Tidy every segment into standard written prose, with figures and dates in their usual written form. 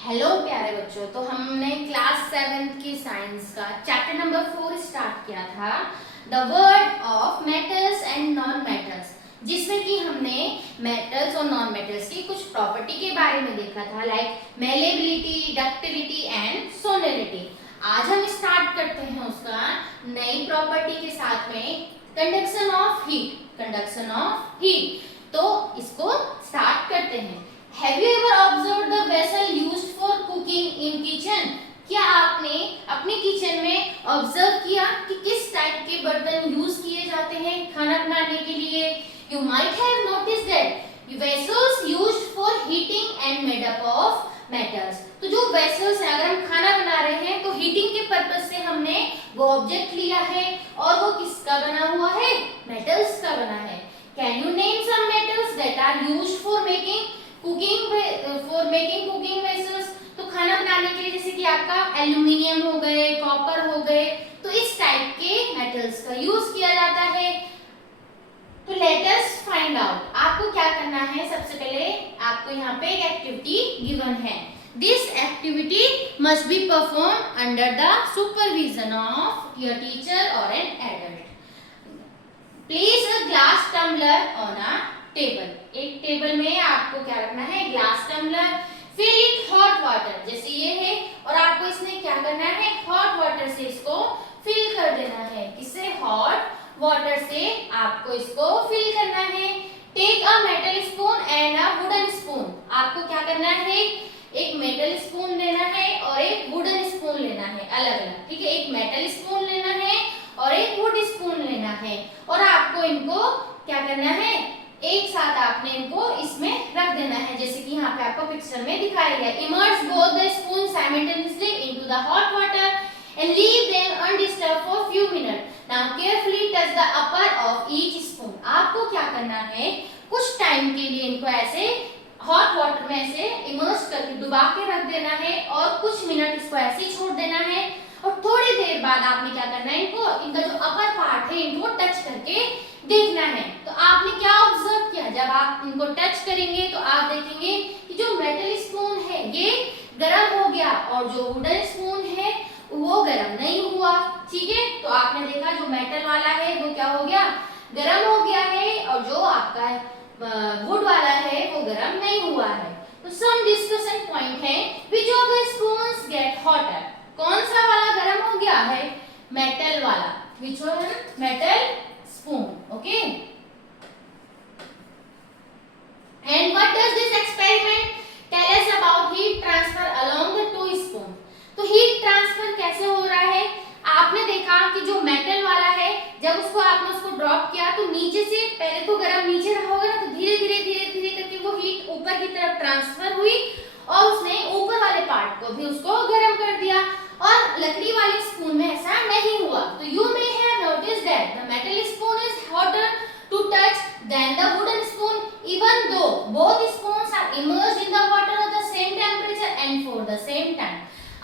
Hello प्यारे बच्चों, तो हमने क्लास 7th की साइंस का चैप्टर नंबर 4 स्टार्ट किया था, the word of metals and non metals, जिसमें कि हमने मेटल्स और नॉन मेटल्स की कुछ प्रॉपर्टी के बारे में देखा था, लाइक मेलेबिलिटी, डक्टिलिटी एंड सोनेलिटी। आज हम स्टार्ट करते हैं उसका नई प्रॉपर्टी के साथ में, conduction of heat. Conduction of heat, तो इसको स्टार्ट करते हैं। Have you ever observed the vessel used for cooking in kitchen? क्या आपने अपने किचन में ऑब्जर्व किया कि किस टाइप के बर्तन यूज किए जाते हैं खाना बनाने के लिए? You might have noticed that vessels used for heating and made up of metals. तो जो वेसल्स है, अगर हम खाना बना रहे हैं तो हीटिंग के पर्पज से हमने वो ऑब्जेक्ट लिया है और वो किसका बना हुआ है? मेटल्स का बना है। Can you name some metals that are used for making cooking vessels? तो खाना बनाने के लिए जैसे कि आपका एल्यूमिनियम हो गए, कॉपर हो गए, तो इस टाइप के मेटल्स का यूज किया जाता है। तो लेट अस फाइंड आउट। आपको क्या करना है? सबसे पहले आपको यहाँ पे एक एक्टिविटी गिवन है। This activity must be perform under the supervision of your teacher और an adult. Place a glass tumbler on a table. एक टेबल में आपको क्या रखना है? Glass tumbler. Fill it hot water, जैसे ये है, और आपको इसमें क्या करना है? हॉट वाटर से इसको फिल कर देना है। किससे? हॉट वाटर से आपको इसको फिल करना है। Take a metal spoon and a wooden spoon. आपको क्या करना है? एक मेटल स्पून लेना है और एक वुडन स्पून लेना है, अलग अलग। ठीक है, एक मेटल स्पून लेना है और एक वुड स्पून लेना है, और आपको इनको क्या करना है? एक साथ आपने इनको इसमें रख देना है, जैसे कि यहाँ पे आपको पिक्चर में दिखाया गया। Emerge both the spoon simultaneously into the hot water and leave them undisturbed for few minute. Now carefully touch the upper of each spoon. आपको क्या करना है? कुछ टाइम के लिए इनको ऐसे हॉट वाटर में ऐसे इमर्ज करके डुबा के रख देना है और कुछ मिनट इसको ऐसे ही छोड़ देना है, और थोड़ी देर बाद आपने क्या करना है? इनको, इनका जो अपर पार्ट है, इनको टच करके देखना है। तो आपने क्या ऑब्जर्व किया? जब आप इनको टच करेंगे तो आप देखेंगे कि जो मेटल स्पून है ये गर्म हो गया और जो वुडन स्पून है वो गर्म नहीं हुआ। ठीक है, तो आपने देखा जो मेटल वाला है वो क्या हो गया? गर्म हो गया है, और जो आपका वुड वाला है वो गर्म नहीं हुआ है। तो सम डिस्कशन पॉइंट है, which of the spoons get hotter? कौन सा वाला गर्म हो गया है? मेटल वाला। Which one? Metal spoon. Okay, and what does this experiment tell us about heat transfer along the two spoons? तो heat transfer कैसे हो रहा है? आपने देखा कि जो मेटल वाला है, जब आपने उसको ड्रॉप किया तो नीचे से पहले तो गर्म नीचे रहा होगा ना, तो धीरे धीरे करके वो हीट ऊपर की तरफ ट्रांसफर हुई और उसने ऊपर वाले पार्ट को भी उसको गर्म कर दिया, और लकड़ी वाले स्पून में ऐसा नहीं हुआ। तो you may have noticed that the metal spoon is hotter to touch than the wooden spoon, even though both spoons are immersed in the water of the same temperature and for the same time.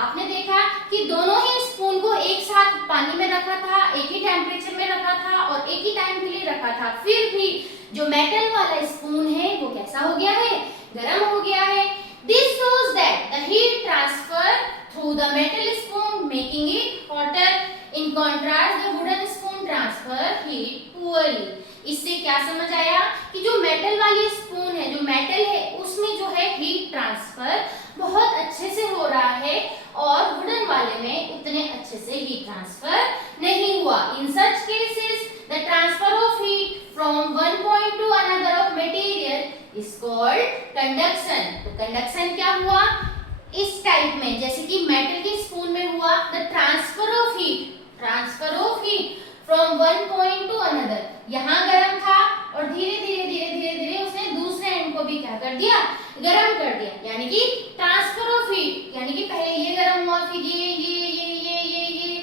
आपने देखा कि दोनों ही spoon को एक साथ पानी में रखा था, एक ही टेंपरेचर में रखा था और एक ही टाइम के लिए रखा था, फिर भी जो मेटल वाला स्पून है वो कैसा हो गया है? गर्म हो गया है। This shows that the heat transfer through the metal spoon making it hotter. In contrast, the wooden spoon transfer heat poorly. इससे क्या समझ आया कि जो मेटल वाली स्पून है, जो मेटल है, उसमें जो है हीट ट्रांसफर बहुत अच्छे से हो रहा है, और वुडन वाले में उतने अच्छे से हीट ट्रांसफर नहीं हुआ। In such cases, the transfer of heat from one point to another of material is called conduction. तो कंडक्शन क्या हुआ? इस टाइप में, जैसे कि मेटल की स्पून में हुआ, the transfer of heat from one point two another. यहाँ गर्म था और धीरे धीरे उसने दूसरे एंड को भी क्या कर दिया? गर्म कर दिया, यानी कि ट्रांसफर ऑफ हीट, यानी कि पहले ये गर्म हुआ, फिर ये,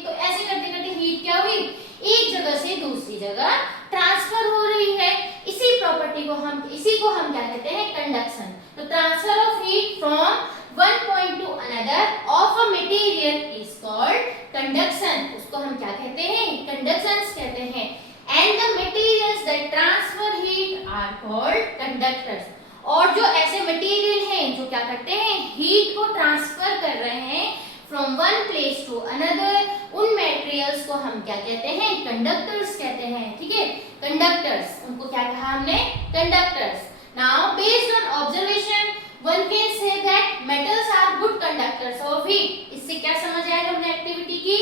तो ऐसे करते करते हीट क्या हुई? एक जगह से दूसरी जगह ट्रांसफर हो रही है। इसी को हम क्या कहते हैं? कंडक्शन। तो transfer of heat from one point to another of a material is called conduction. उसको हम क्या कहते हैं? Conductions कहते हैं। And the materials that transfer heat are called conductors. और जो ऐसे मटेरियल हैं जो क्या करते हैं? हीट को ट्रांसफर कर रहे हैं from one place to another, उन मटेरियल्स को हम क्या कहते हैं? कंडक्टर्स कहते हैं। ठीक है, कंडक्टर्स, उनको क्या कहा हमने? Conductors. Now based on observation one can say that metals are good conductors of heat. इससे क्या समझ आया हमने एक्टिविटी की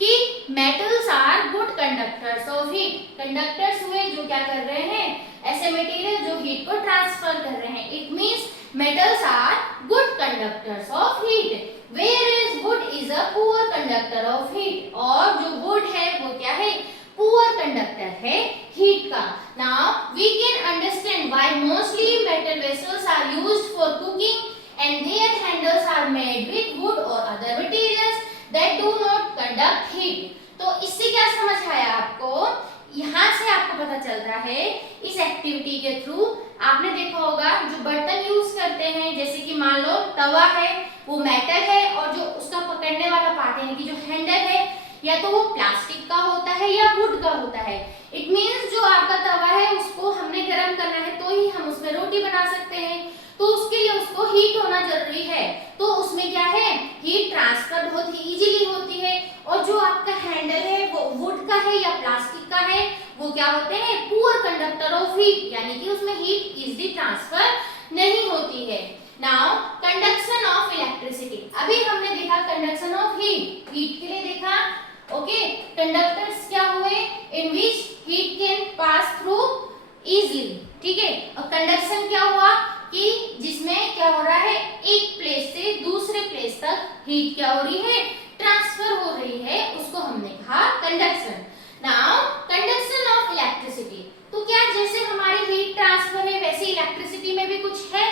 कि metals are good conductors of heat. Conductors हुए जो क्या कर रहे हैं? ऐसे मटेरियल जो हीट को ट्रांसफर कर रहे हैं। It means metals are good conductors of heat, whereas wood is a poor conductor of heat। और जो wood है वो क्या है? पुअर कंडक्टर है हीट का। Now we can understand why mostly metal vessels are used for cooking and their handles are made with wood or other materials that do not conduct heat। तो इससे क्या समझ आया आपको? यहाँ से आपको पता चल रहा है इस एक्टिविटी के थ्रू, आपने देखा होगा जो बर्तन यूज करते हैं, जैसे कि मान लो तवा है, वो मेटल है और जो उसका पकड़ने वाला पार्ट यानी कि जो हैंडल है या तो वो प्लास्टिक का होता है या वुड का होता है। इट मींस जो आपका तवा है उसको हमने गर्म करना है तो ही हम उसमें रोटी बना सकते हैं, तो उसके लिए उसको हीट होना जरूरी है। तो उसमें क्या है? हीट ट्रांसफर बहुत ही इजीली होती है। और जो आपका हैंडल है वो वुड का है या प्लास्टिक का है, वो क्या होते हैं? पुअर कंडक्टर ऑफ हीट, यानी कि उसमें हीट इजीली ट्रांसफर नहीं होती है। नाउ कंडक्शन ऑफ इलेक्ट्रिसिटी, अभी हमने देखा कंडक्शन ऑफ हीट, हीट के लिए देखा। ओके, कंडक्टर्स क्या हुए? In which heat can pass through easily. ठीक है, और कंडक्शन क्या हुआ कि जिसमें क्या हो रहा है? एक प्लेस से दूसरे प्लेस तक हीट क्या हो रही है? ट्रांसफर हो रही है, उसको हमने कहा conduction. Now conduction of electricity, तो क्या जैसे हमारी हीट ट्रांसफर है वैसे इलेक्ट्रिसिटी में भी कुछ है?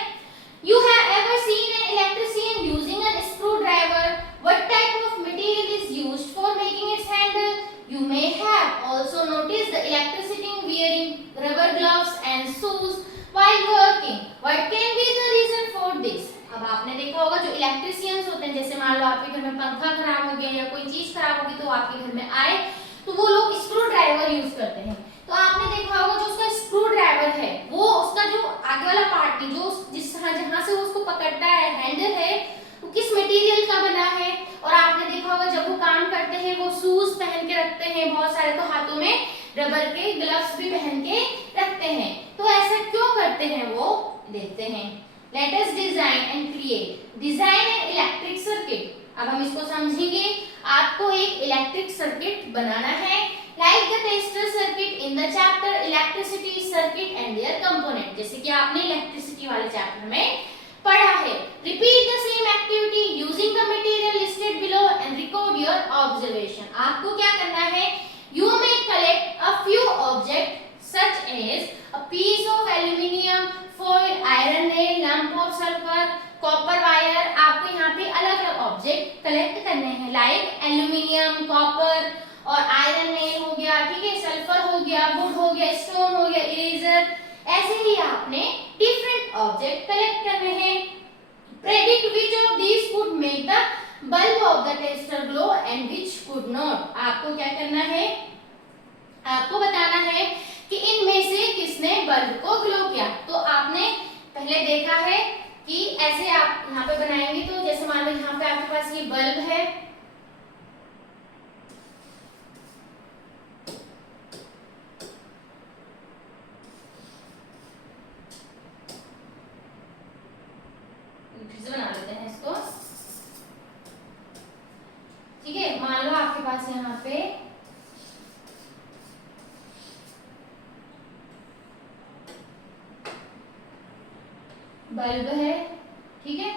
You have ever seen an electrician using a screwdriver? What type of material is used for making its handle? You may have also noticed the electrician wearing rubber gloves and shoes while working. What can be the reason for this? अब आपने देखा होगा जो electricians होते हैं, जैसे मान लो आपके घर में पंखा खराब हो गया या कोई चीज खराब होगी तो आपके घर में आए तो वो लोग स्क्रू ड्राइवर यूज करते हैं। तो आपने देखा होगा जो उसका स्क्रू ड्राइवर है वो उसका जो आगे वाला पार्ट जो जिस जहां से वो उसको पकड़ता है, हैंडल है, वो किस मटेरियल का बना है। और आपने देखा होगा जब वो काम करते हैं वो शूज पहन के रखते हैं, बहुत सारे तो हाथों में रबर के ग्लव्स भी पहन के रखते हैं। तो ऐसा क्यों करते हैं वो देखते हैं। Let us design and create, design an electric circuit. अब हम इसको समझेंगे। आपको एक इलेक्ट्रिक सर्किट बनाना है like the tester circuit in the chapter electricity circuit and their component, जैसे कि आपने इलेक्ट्रिसिटी वाले चैप्टर में पढ़ा है। repeat the same activity using the material listed below and record your observation। आपको क्या करना है? you may collect a few objects such as a piece of aluminium foil, iron nail, lump of sulfur, copper wire। आपको यहाँ पे अलग अलग object collect करने हैं, लाइक एल्यूमिनियम, कॉपर और आयरन नेल हो गया, ठीक है, सल्फर हो गया, वुड हो गया, स्टोन हो गया, इरेजर, ऐसे ही आपने डिफरेंट ऑब्जेक्ट कलेक्ट करने हैं। Predict which of these could make the bulb of the tester glow and which could not. आपको क्या करना है? आपको बताना है कि इनमें से किसने बल्ब को ग्लो किया। तो आपने पहले देखा है कि ऐसे आप यहाँ पे बनाएंगे, तो जैसे मान लो यहाँ पे आपके पास ये बल्ब है, बना लेते हैं इसको। ठीक है, मान लो आपके पास यहाँ पे बल्ब है, ठीक है,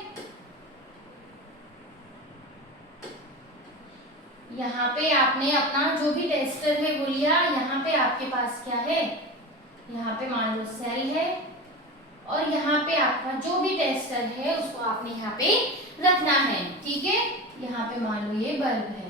यहाँ पे आपने अपना जो भी टेस्टर है वो लिया। यहाँ पे आपके पास क्या है? यहाँ पे मान लो सेल है और यहाँ पे आपका जो भी टेस्टर है उसको आपने यहाँ पे रखना है। ठीक है, यहाँ पे मान लो ये बल्ब है,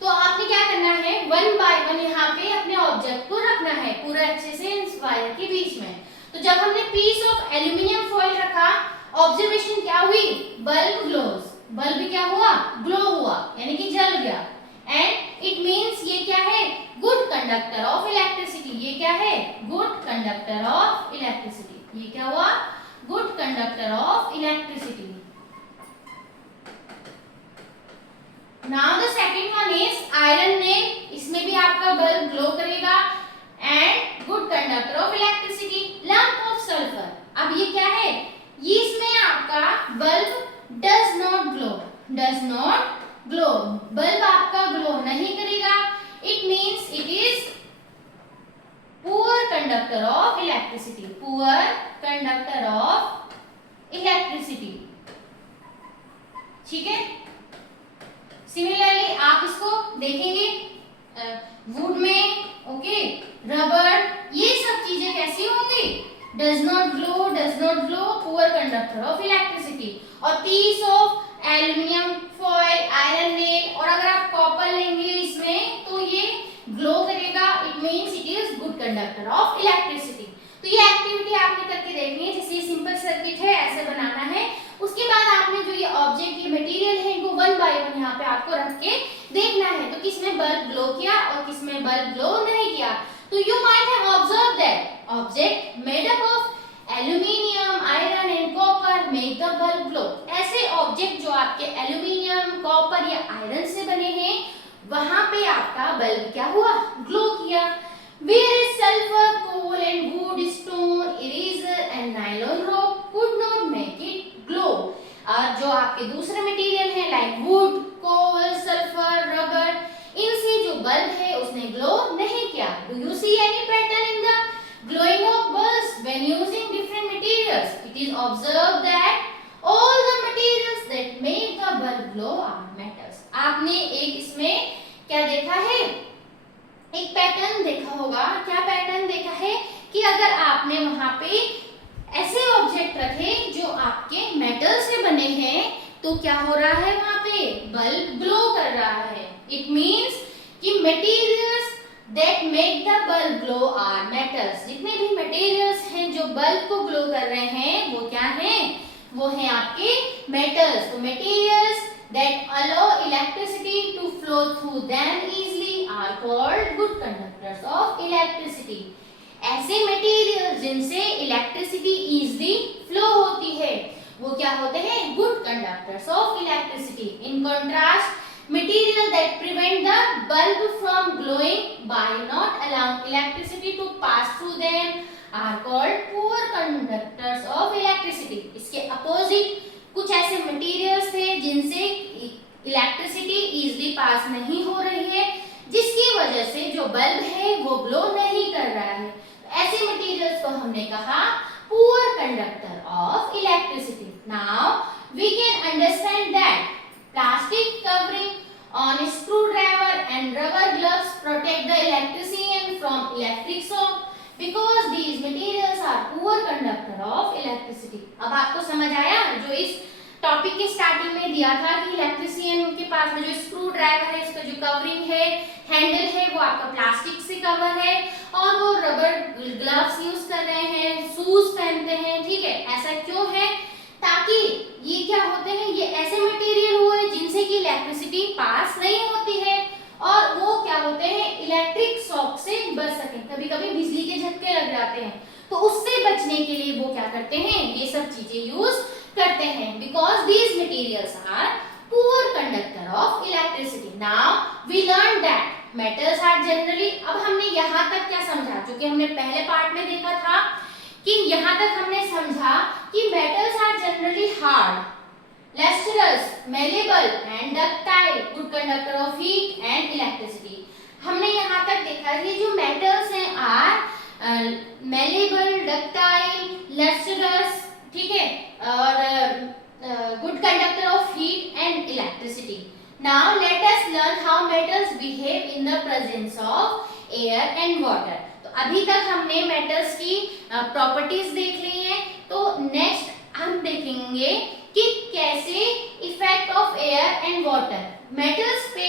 तो आपने क्या करना है? वन बाय वन यहाँ पे अपने ऑब्जेक्ट को रखना है पूरा अच्छे से इस वायर के बीच में। तो जब हमने पीस ऑफ एल्यूमिनियम फॉइल रखा, ऑब्जर्वेशन क्या हुई? बल्ब ग्लोज, बल्ब क्या हुआ? ग्लो हुआ, यानी कि जल गया। एंड इट मींस ये क्या है? Good conductor of electricity. ये क्या है? Good conductor of electricity. ये क्या हुआ? Good conductor of electricity. Does not glow, bulb आपका ग्लो नहीं करेगा, it means it is poor conductor of electricity, poor conductor of electricity. ठीक है, सिमिलरली आप इसको देखेंगे वुड में, ओके, रबर, ये सब चीजें कैसी होंगी, does not glow, poor conductor of electricity. और piece of aluminium foil, iron nail, और अगर आप कॉपर लेंगे इसमें तो ये ग्लो करेगा, it means it is good conductor of electricity. तो ये एक्टिविटी आपने करके देखनी है, जैसे सिंपल सर्किट है ऐसे बनाना है। उसके बाद आपने जो ये ऑब्जेक्ट, ये मटेरियल है, इनको वन बाय वन यहाँ पे आपको रख के देखना है, तो किसमें बल्ब ग्लो किया और किसमें बल्ब ग्लो नहीं किया। तो you might have observe that object made up of aluminium, iron and copper make the bulb glow. ऐसे ऑब्जेक्ट जो आपके एल्युमिनियम, कॉपर या आयरन से बने हैं, वहां पे आपका बल्ब क्या हुआ, ग्लो किया। Where is sulfur, coal and wood, stone, eraser and nylon rope could not make it glow। और जो आपके दूसरे मटेरियल हैं like wood, coal, sulphur, rubber, इनसे जो बल्ब है उसने ग्लो नहीं किया। Do you see any pattern in the glowing of bulbs when using different materials? It is observed that all the materials that make the bulb glow are metals। आपने एक इसमें क्या देखा है, एक पैटर्न देखा होगा। क्या पैटर्न देखा है कि अगर आपने वहां पे ऐसे ऑब्जेक्ट रखे जो आपके मेटल से बने हैं, तो क्या हो रहा है, वहां पे बल्ब ग्लो कर रहा है। इट मींस कि materials that make the bulb glow are metals. जितने भी मटेरियल्स हैं जो बल्ब को ग्लो कर रहे हैं वो क्या हैं, वो हैं आपके मेटल्स। तो materials that allow electricity to flow through them easily are called good conductors of electricity। ऐसे मटेरियल जिनसे इलेक्ट्रिसिटी इजीली फ्लो होती है वो क्या होते हैं, good conductors of electricity. In contrast material that prevent the bulb from glowing by not allowing electricity to pass through them are called poor conductors of electricity. इसके opposite कुछ ऐसे materials थे जिनसे इलेक्ट्रिसिटी इजीली पास नहीं हो रही है, जिसकी वजह से जो बल्ब है वो ग्लो नहीं कर रहा है। ऐसे मटेरियल्स को हमने कहा poor conductor of electricity. Now we can understand that plastic covering on screwdriver and rubber gloves protect the electrician from electric shock because these materials are poor conductor of electricity। अब आपको समझ आया, जो इस topic के starting में दिया था कि इलेक्ट्रिशियन के पास में जो स्क्रू ड्राइवर है, इसका जो कवरिंग है, हैंडल है, वो आपका प्लास्टिक से कवर है और वो रबर ग्लव्स यूज कर रहे हैं, शूज पहनते हैं। ठीक है, ऐसा क्यों है, ताकि ये क्या होते हैं, ये ऐसे मटेरियल हुए जिनसे कि इलेक्ट्रिसिटी पास नहीं होती है और वो क्या होते हैं, इलेक्ट्रिक शॉक से बच सकें। कभी कभी बिजली के झटके लग जाते हैं, तो उससे बचने के लिए वो क्या करते हैं, ये सब चीजें यूज करते हैं। Because these materials are poor conductor of electricity. Now we learn that metals are generally, अब हमने यहाँ तक क्या समझा, जो कि हमने पहले पार्ट में देखा था कि यहाँ तक हमने समझा कि metals are generally hard, lustrous, malleable and ductile, good conductor of heat and electricity। हमने यहाँ तक देखा ये जो metals हैं are malleable, ductile, lustrous, ठीक है, और good conductor of heat and electricity। Now let us learn how metals behave in the presence of air and water। तो अभी तक हमने metals की properties देख ली हैं, तो next हम देखेंगे कि कैसे effect of air and water, metals पे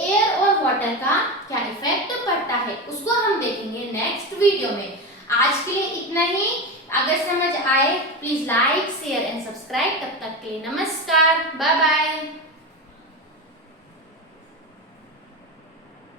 एयर और वाटर का क्या इफेक्ट पड़ता है, उसको हम देखेंगे नेक्स्ट वीडियो में। आज के लिए इतना ही। अगर समझ आए please like, share and subscribe. तब तक के लिए नमस्कार, बाय बाय।